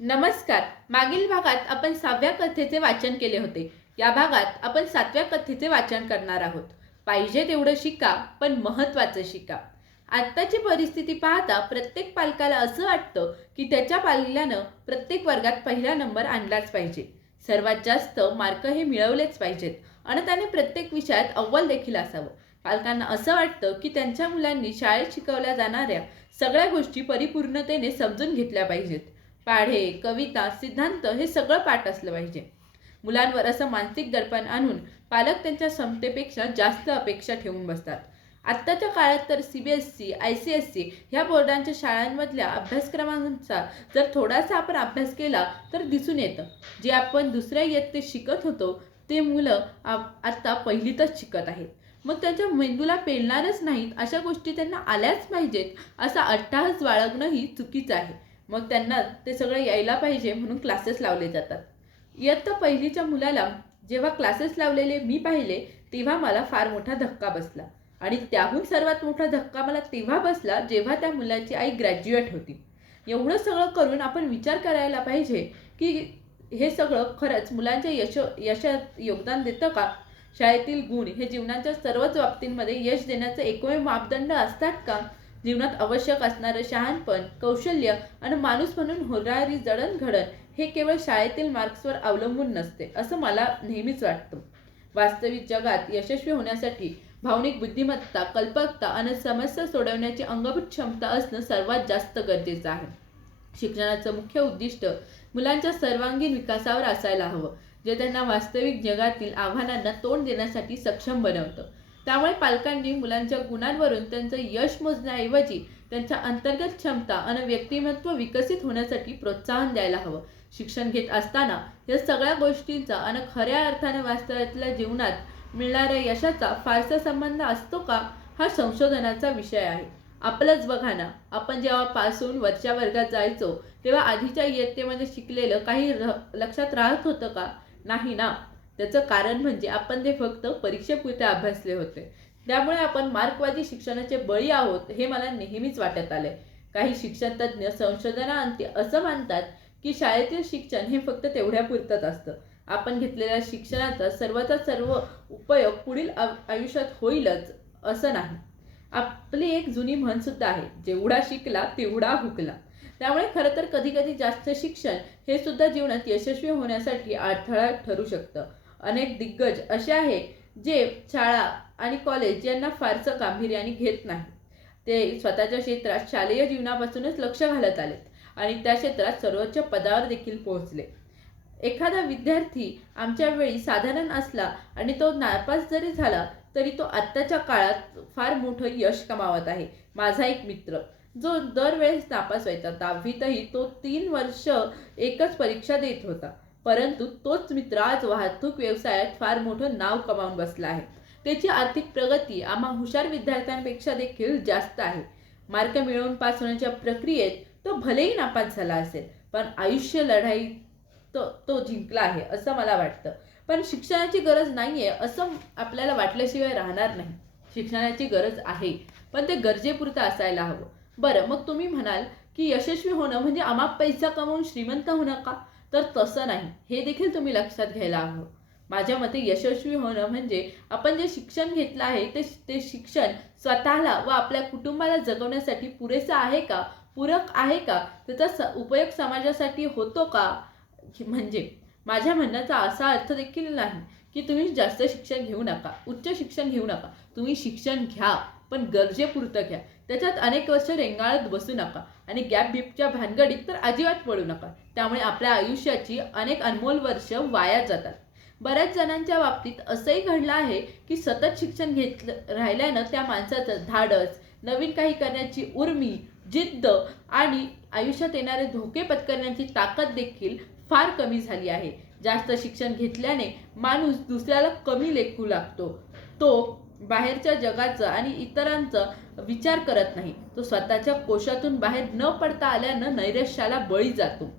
नमस्कार. मागील भागात आपण सहाव्या कथेचे वाचन केले होते. या भागात आपण सातव्या कथेचे वाचन करणार आहोत. पाहिजे तेवढं शिका पण महत्त्वाचं शिका. आत्ताची परिस्थिती पाहता प्रत्येक पालकाला असं वाटतं की त्याच्या पाल्यानं प्रत्येक वर्गात पहिला नंबर आणलाच पाहिजे. सर्वात जास्त मार्क हे मिळवलेच पाहिजेत आणि त्याने प्रत्येक विषयात अव्वल देखील असावं. पालकांना असं वाटतं की त्यांच्या मुलांनी शाळेत शिकवल्या जाणाऱ्या सगळ्या गोष्टी परिपूर्णतेने समजून घेतल्या पाहिजेत. पाढे कविता सिद्धांत हे सगळं पाठ असलं पाहिजे. मुलांवर असं मानसिक दडपण आणून पालक त्यांच्या क्षमतेपेक्षा जास्त अपेक्षा ठेवून बसतात. आत्ताच्या काळात तर C B S C I C S C ह्या बोर्डांच्या शाळांमधल्या अभ्यासक्रमांचा जर थोडासा आपण अभ्यास केला तर दिसून येतं. जे आपण दुसऱ्या इयत्तेत शिकत होतो ते मुलं आप- आत्ता पहिलीतच शिकत आहेत. मग त्यांच्या मेंदूला पेलणारच नाहीत अशा गोष्टी त्यांना आल्याच पाहिजेत असा अट्टाहास बाळगणंही चुकीचं आहे. मग त्यांना ते सगळं यायला पाहिजे म्हणून क्लासेस लावले जातात. इयत्ता पहिलीच्या मुलाला जेव्हा क्लासेस लावलेले मी पाहिले तेव्हा मला फार मोठा धक्का बसला. आणि त्याहून सर्वात मोठा धक्का मला तेव्हा बसला जेव्हा त्या मुलाची आई ग्रॅज्युएट होती. एवढं सगळं करून आपण विचार करायला पाहिजे की हे सगळं खरंच मुलांच्या यश यशात योगदान देतं का? शाळेतील गुण हे जीवनाच्या सर्वच बाबतींमध्ये यश देण्याचे एकमेव मापदंड असतात का? जीवनात आवश्यक असणारं शहाणपण कौशल्य आणि माणूस म्हणून होणारी जडणघडण हे केवळ शाळेतील मार्क्सवर अवलंबून नसते असं मला नेहमीच वाटतं. वास्तविक जगात यशस्वी होण्यासाठी भावनिक बुद्धिमत्ता कल्पकता आणि समस्या सोडवण्याची अंगभूत क्षमता असणं सर्वात जास्त गरजेचं आहे. शिक्षणाचं मुख्य उद्दिष्ट मुलांच्या सर्वांगीण विकासावर असायला हवं जे त्यांना वास्तविक जगातील आव्हानांना तोंड देण्यासाठी सक्षम बनवतं. त्यामुळे पालकांनी मुलांच्या गुणांवरून त्यांचं यश मोजण्याऐवजी त्यांच्या अंतर्गत क्षमता आणि व्यक्तिमत्व विकसित होण्यासाठी प्रोत्साहन द्यायला हवं. शिक्षण घेत असताना या सगळ्या गोष्टींचा आणि खऱ्या अर्थाने वास्तवातल्या जीवनात मिळणाऱ्या यशाचा फारसा संबंध असतो का हा संशोधनाचा विषय आहे. आपलंच बघा ना आपण जेव्हा पासून वरच्या वर्गात जायचो तेव्हा आधीच्या इयत्तेमध्ये शिकलेलं काही र लक्षात राहत होतं का? नाही ना. त्याचं कारण म्हणजे आपण ते फक्त परीक्षेपुरते अभ्यासले होते. त्यामुळे आपण मार्कवादी शिक्षणाचे बळी आहोत हे मला नेहमीच वाटत आले काही शिक्षणतज्ज्ञ संशोधनाअंती असं मानतात की शाळेतील शिक्षण हे फक्त तेवढ्यापुरतंच असतं. आपण घेतलेल्या शिक्षणाचा सर्वचा सर्व उपयोग पुढील आयुष्यात होईलच असं नाही. आपली एक जुनी म्हण सुद्धा आहे जेवढा शिकला तेवढा हुकला. त्यामुळे खरं तर कधी कधी जास्त शिक्षण हे सुद्धा जीवनात यशस्वी होण्यासाठी अडथळा ठरू शकतं. अनेक दिग्गज असे आहे जे शाळा आणि कॉलेज यांना फारसं गांभीर्याने घेत नाही ते स्वतःच्या क्षेत्रात शालेय जीवनापासूनच लक्ष घालत आलेत आणि त्या क्षेत्रात सर्वोच्च पदावर देखील पोहोचले. एखादा विद्यार्थी आमच्या वेळी साधारण असला आणि तो नापास जरी झाला तरी तो आत्ताच्या काळात फार मोठं यश कमावत आहे. माझा एक मित्र जो दरवेळेस नापास व्हायचा दहावीतही तो तीन वर्ष एकच परीक्षा देत होता. परंतु तोच मित्र आज वाहतूक व्यवसायात फार मोठं नाव कमावून बसला आहे. त्याची आर्थिक प्रगती आम्हा हुशार विद्यार्थ्यांपेक्षा देखील जास्त आहे. मार्क मिळवून पास होण्याच्या प्रक्रियेत तो भलेही नापास झाला असेल पण आयुष्य लढाई तो तो जिंकला आहे असं मला वाटतं. पण शिक्षणाची गरज नाही आहे असं आपल्याला वाटल्याशिवाय राहणार नाही. शिक्षणाची गरज आहे पण ते गरजेपुरतं असायला हवं. बरं मग तुम्ही म्हणाल की यशस्वी होणं म्हणजे आम्हा पैसा कमवून श्रीमंत होणं का? तर तसं नाही. हे देखील तुम्ही लक्षात घ्यायला हवं. माझ्या मते यशस्वी होणं म्हणजे आपण जे शिक्षण घेतलं आहे ते ते शिक्षण स्वतःला व आपल्या कुटुंबाला जगवण्यासाठी पुरेसं आहे का? पूरक आहे का? त्याचा स उपयोग समाजासाठी होतो का म्हणजे माझ्या म्हणण्याचा असा अर्थ देखील नाही की तुम्ही जास्त शिक्षण घेऊ नका उच्च शिक्षण घेऊ नका. तुम्ही शिक्षण घ्या पण गरजेपुरतं घ्या. त्याच्यात अनेक वर्ष रेंगाळत बसू नका आणि गॅप बिपच्या भानगडीत तर अजिबात पडू नका. त्यामुळे आपल्या आयुष्याची अनेक अनमोल वर्ष वाया जातात. बऱ्याच जणांच्या बाबतीत असंही घडलं आहे की सतत शिक्षण घेतलं राहिल्यानं त्या माणसाचं धाडस नवीन काही करण्याची उर्मी जिद्द आणि आयुष्यात येणारे धोके पत्करण्याची ताकद देखील फार कमी झाली आहे. जास्त शिक्षण घेतल्याने माणूस दुसऱ्याला कमी लेखू लागतो. तो बाहेरच्या जगाचं आणि इतरांचा विचार करत नाही. तो स्वतःच्या कोशातून बाहेर न पडता आल्यानं नैराश्याला बळी जातो.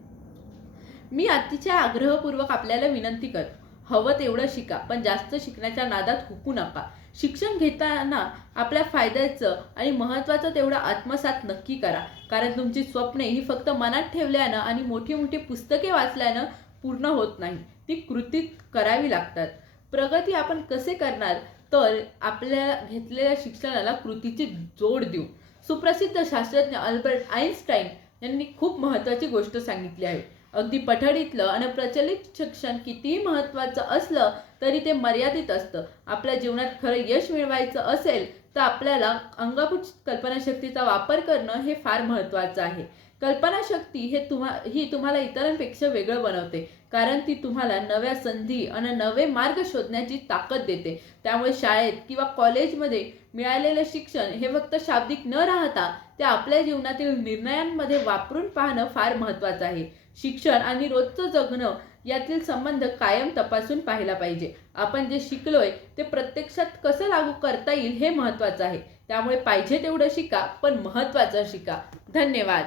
मी अतिशय आग्रहपूर्वक आपल्याला विनंती करतो. हवं तेवढं शिका पण जास्त शिकण्याच्या नादात हुकू नका. शिक्षण घेताना आपल्या फायद्याचं आणि महत्त्वाचं तेवढं आत्मसात नक्की करा. कारण तुमची स्वप्ने ही फक्त मनात ठेवल्यानं आणि मोठी मोठी पुस्तके वाचल्यानं पूर्ण होत नाही. ती कृतीत करावी लागतात. प्रगती आपण कसे करणार? तर आपल्या घेतलेल्या शिक्षणाला कृतीची जोड देऊ. सुप्रसिद्ध शास्त्रज्ञ अल्बर्ट आईन्स्टाईन यांनी खूप महत्त्वाची गोष्ट सांगितली आहे. अगदी पठडीतलं आणि प्रचलित शिक्षण कितीही महत्त्वाचं असलं तरी ते मर्यादित असतं. आपल्या जीवनात खरं यश मिळवायचं असेल तर आपल्याला अंगभूत कल्पनाशक्तीचा वापर करणं हे फार महत्त्वाचं आहे. कल्पनाशक्ती हे तुम्हा ही तुम्हाला इतरांपेक्षा वेगळं बनवते. कारण ती तुम्हाला नव्या संधी आणि नवे मार्ग शोधण्याची ताकद देते. त्यामुळे शाळेत किंवा कॉलेजमध्ये मिळालेलं शिक्षण हे फक्त शाब्दिक न राहता ते आपल्या जीवनातील निर्णयांमध्ये वापरून पाहणं फार महत्त्वाचं आहे. शिक्षण आणि रोजचं जगणं यातील संबंध कायम तपासून पाहिला पाहिजे. आपण जे शिकलोय ते प्रत्यक्षात कसं लागू करता येईल हे महत्त्वाचं आहे. त्यामुळे पाहिजे तेवढं शिका पण महत्त्वाचं शिका. धन्यवाद.